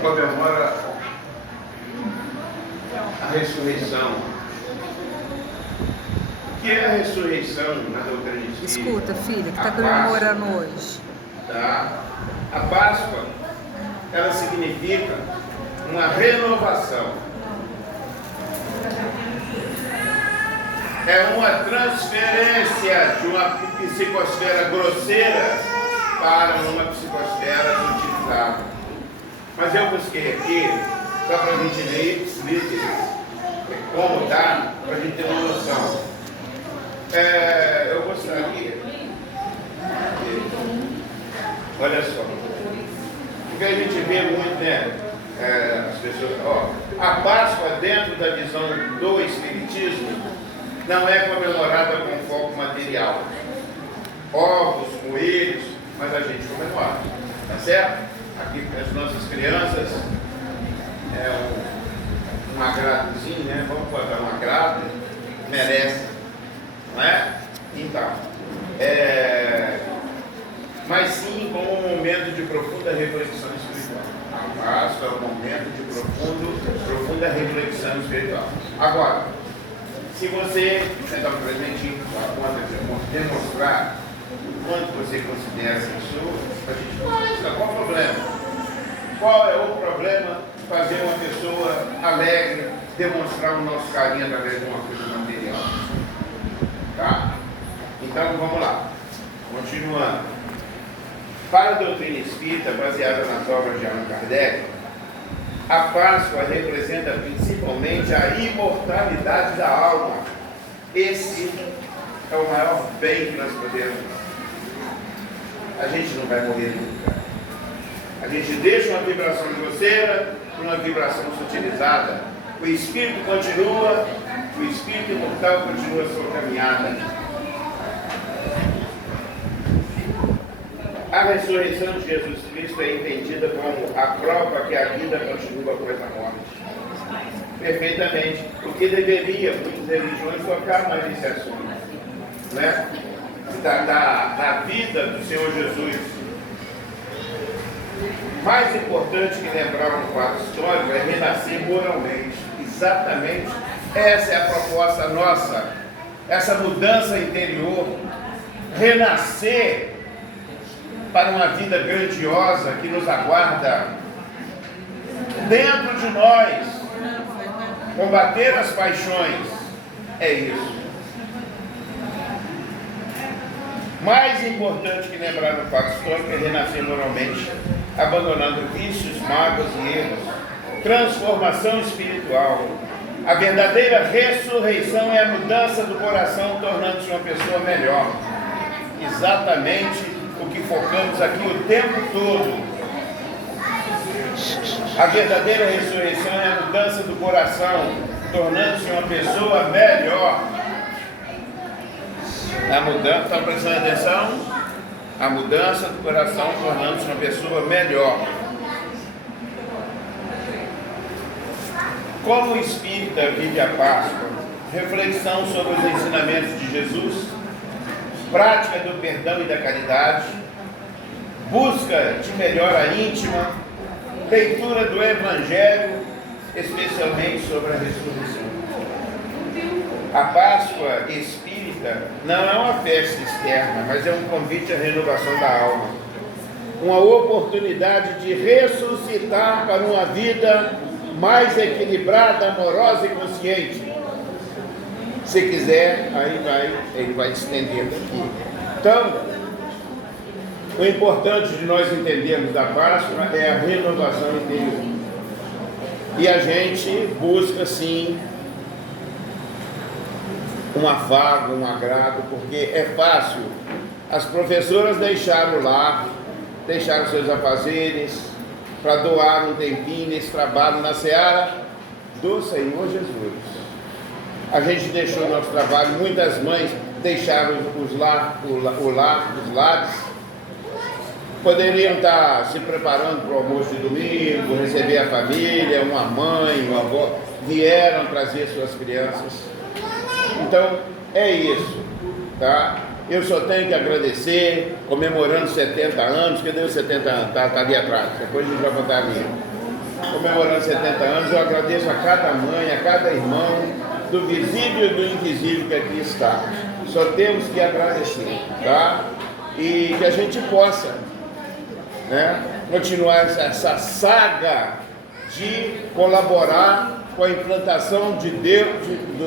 comemora a ressurreição. O que é a ressurreição na doutrina espírita? Escuta, filha, que está comemorando hoje. Tá? A Páscoa, ela significa uma renovação. É uma transferência de uma psicosfera grosseira para uma psicosfera sutilizada. Mas eu busquei aqui, só para a gente ler como dá, para a gente ter uma noção. Eu gostaria, olha só, porque a gente vê muito, né? As pessoas, a Páscoa, dentro da visão do Espiritismo, não é comemorada com foco material. Ovos, coelhos, mas a gente comemora, tá certo? Aqui para as nossas crianças é um agradozinho, né? Vamos botar um agrado, merece, não é? Então, mas sim como um momento de profunda reflexão espiritual. A Páscoa é um momento de profunda reflexão espiritual. Agora, se você tentar um presentinho para conta de demonstrar o quanto você considera isso, a gente faz, qual o problema? Qual é o problema fazer uma pessoa alegre, demonstrar o nosso carinho através de uma coisa material? Tá? Então vamos lá. Continuando. Para a doutrina espírita, baseada nas obras de Allan Kardec, a Páscoa representa principalmente a imortalidade da alma. Esse é o maior bem que nós podemos. A gente não vai morrer nunca. A gente deixa uma vibração grosseira para uma vibração sutilizada. O espírito continua, o espírito imortal continua a sua caminhada. A ressurreição de Jesus Cristo é entendida como a prova que a vida continua após a morte. Perfeitamente. O que deveria, muitas religiões, tocar mais nesse assunto, né? Da vida do Senhor Jesus. Mais importante que lembrar um fato histórico é renascer moralmente. Exatamente essa é a proposta nossa. Essa mudança interior. Renascer para uma vida grandiosa que nos aguarda dentro de nós. Combater as paixões é isso. Mais importante que lembrar no fato histórico é renascer moralmente, abandonando vícios, mágoas e erros. Transformação espiritual. A verdadeira ressurreição é a mudança do coração, tornando-se uma pessoa melhor. Exatamente o que focamos aqui o tempo todo. A verdadeira ressurreição é a mudança do coração, tornando-se uma pessoa melhor. A mudança, está prestando atenção? A mudança do coração, tornando-se uma pessoa melhor. Como o espírita vive a Páscoa? Reflexão sobre os ensinamentos de Jesus, prática do perdão e da caridade, busca de melhora íntima, leitura do Evangelho, especialmente sobre a ressurreição. A Páscoa espírita não é uma festa externa, mas é um convite à renovação da alma. Uma oportunidade de ressuscitar para uma vida mais equilibrada, amorosa e consciente. Se quiser, ele vai estendendo aqui. Então, o importante de nós entendermos da Páscoa é a renovação interior. E a gente busca, sim, um afago, um agrado, porque é fácil. As professoras deixaram o lar, deixaram seus afazeres, para doar um tempinho nesse trabalho na seara do Senhor Jesus. A gente deixou o nosso trabalho, muitas mães deixaram os lares, poderiam estar se preparando para o almoço de domingo, receber a família, uma mãe, uma avó, vieram trazer suas crianças. Então, é isso, tá? Eu só tenho que agradecer, comemorando 70 anos, cadê os 70 anos? Tá ali atrás, depois a gente vai botar ali. comemorando 70 anos. Eu agradeço a cada mãe, a cada irmão, do visível e do invisível que aqui está. Só temos que agradecer, tá? E que a gente possa, né, continuar essa saga de colaborar com a implantação de Deus,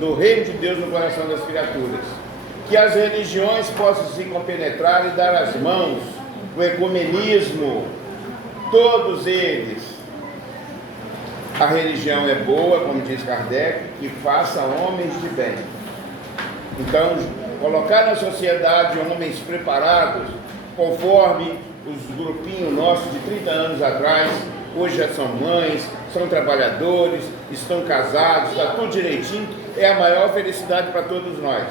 do reino de Deus no coração das criaturas. Que as religiões possam se compenetrar e dar as mãos, o ecumenismo, todos eles. A religião é boa, como diz Kardec, que faça homens de bem. Então, colocar na sociedade homens preparados, conforme os grupinhos nossos de 30 anos atrás, hoje já são mães, são trabalhadores, estão casados, está tudo direitinho, é a maior felicidade para todos nós.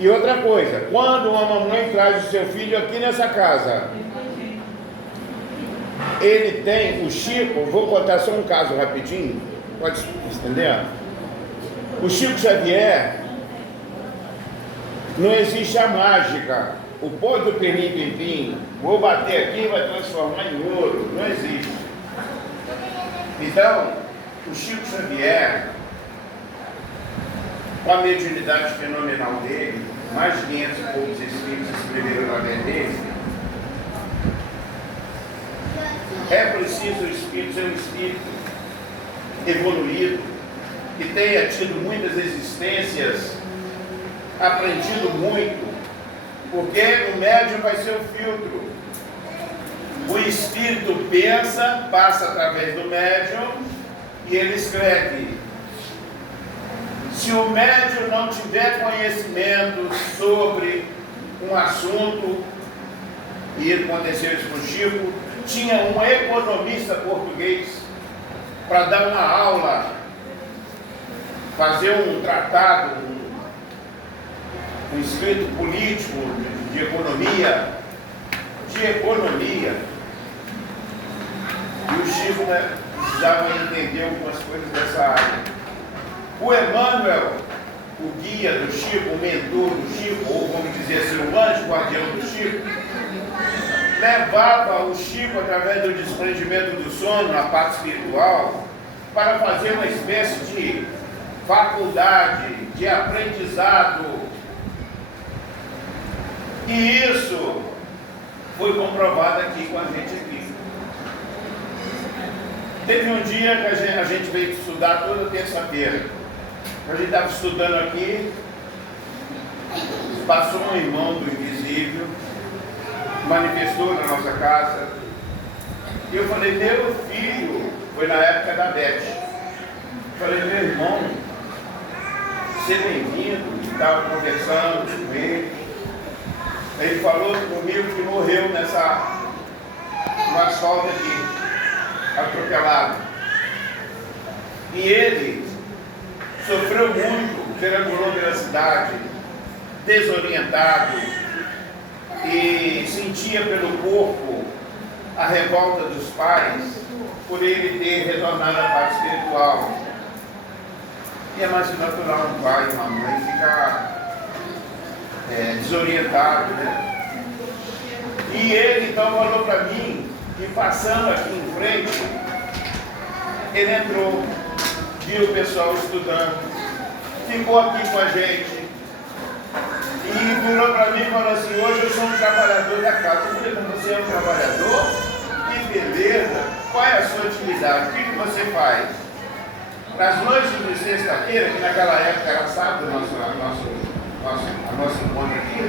E outra coisa, quando uma mamãe traz o seu filho aqui nessa casa, ele tem, o Chico, vou contar só um caso rapidinho, pode entender? O Chico Xavier, não existe a mágica, o pó do perlim-pim-pim, vou bater aqui e vai transformar em ouro, não existe. Então, o Chico Xavier, com a mediunidade fenomenal dele, mais de 500 e poucos espíritos escreveram na dele, é preciso o espírito ser um espírito evoluído, que tenha tido muitas existências, aprendido muito, porque o médium vai ser o filtro. O espírito pensa, passa através do médium e ele escreve. Se o médium não tiver conhecimento sobre um assunto, e aconteceu isso com o Chico, tinha um economista português para dar uma aula, fazer um tratado, um escrito político de economia, e o Chico, né, precisava entender algumas coisas dessa área. O Emmanuel, o guia do Chico, o mentor do Chico, ou vamos dizer assim, o anjo guardião do Chico, levava o Chico, através do desprendimento do sono, na parte espiritual, para fazer uma espécie de faculdade, de aprendizado. E isso foi comprovado aqui com a gente aqui. Teve um dia que a gente veio estudar toda terça-feira. A gente estava estudando aqui, passou um irmão do invisível, manifestou na nossa casa, e eu falei, meu filho, foi na época da Beth, falei, meu irmão, seja bem-vindo, estava conversando com ele, ele falou comigo que morreu no asfalto aqui, atropelado, e ele sofreu muito, perambulou pela cidade, desorientado, e sentia pelo corpo a revolta dos pais por ele ter retornado à parte espiritual. E é mais natural um pai e uma mãe ficar desorientado, né? E ele então falou para mim, que passando aqui em frente, ele entrou, viu o pessoal estudando, ficou aqui com a gente, e virou para mim e falou assim, hoje eu sou um trabalhador da casa. Eu falei, você é um trabalhador? Que beleza! Qual é a sua atividade? O que você faz? Nas noites de sexta-feira, que naquela época era sábado, a nossa encontro aqui,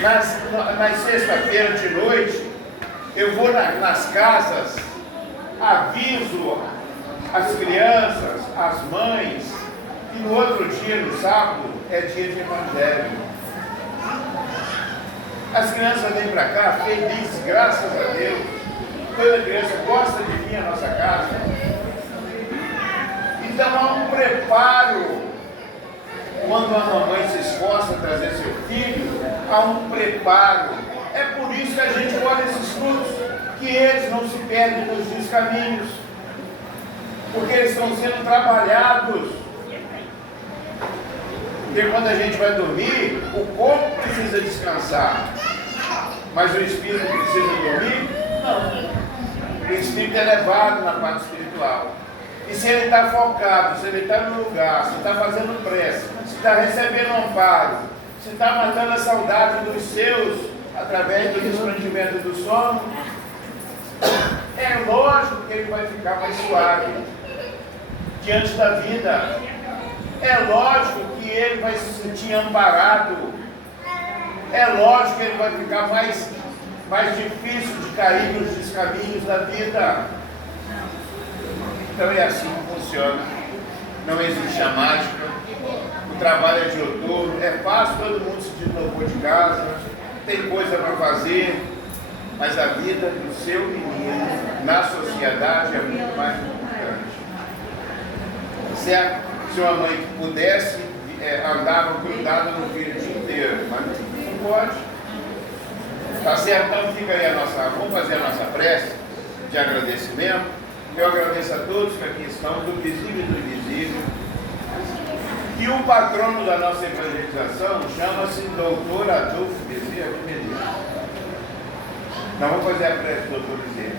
nas sexta-feira de noite, eu vou nas casas, aviso as crianças, as mães, e no outro dia, no sábado, é dia de evangelho. As crianças vêm para cá felizes, graças a Deus. Toda criança gosta de vir à nossa casa. Então há um preparo. Quando a mamãe se esforça a trazer seu filho, há um preparo. É por isso que a gente olha esses frutos, que eles não se perdem nos descaminhos, porque eles estão sendo trabalhados. Porque quando a gente vai dormir, o corpo precisa descansar, mas o espírito precisa dormir? Não. O espírito espírito elevado na parte espiritual. E se ele está focado, se ele está no lugar, se está fazendo prece, se está recebendo amparo, se está matando a saudade dos seus através do desprendimento do sono, é lógico que ele vai ficar mais suave diante da vida. É lógico que ele vai se sentir amparado. É lógico que ele vai ficar mais difícil de cair nos descaminhos da vida. Então é assim que funciona. Não existe a mágica. O trabalho é dioturno. É fácil, todo mundo se deslocou de casa. Tem coisa para fazer. Mas a vida do seu menino na sociedade é muito mais importante. Certo? Se uma mãe pudesse, andava grudada no filho o dia inteiro. Mas não pode. Tá certo? Então fica aí vamos fazer a nossa prece de agradecimento. Eu agradeço a todos que aqui estão, do visível e do invisível. E o patrono da nossa evangelização chama-se Doutor Adolfo Bezerra de Medeiros. Nós vamos fazer a prece do Doutor Bezerra.